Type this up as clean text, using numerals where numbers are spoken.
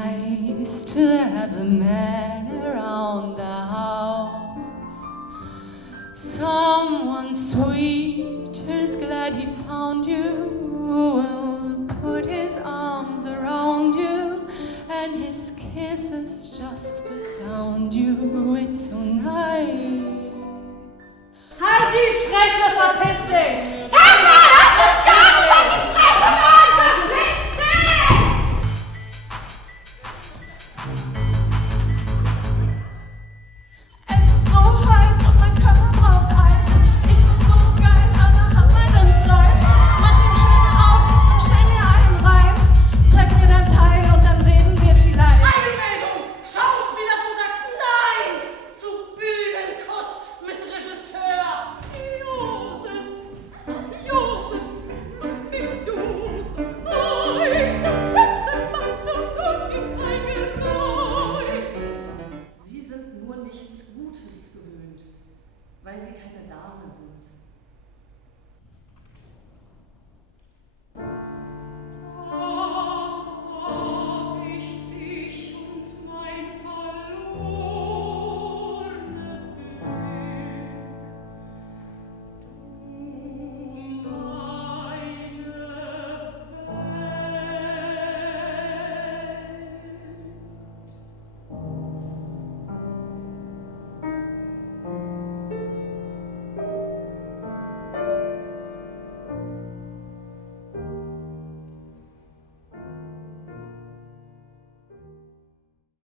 nice to have a man around the house. Someone sweet who's glad he found you, will put his arms around you, and his kisses just astound you. It's so nice. Halt die Fresse, verpiss dich!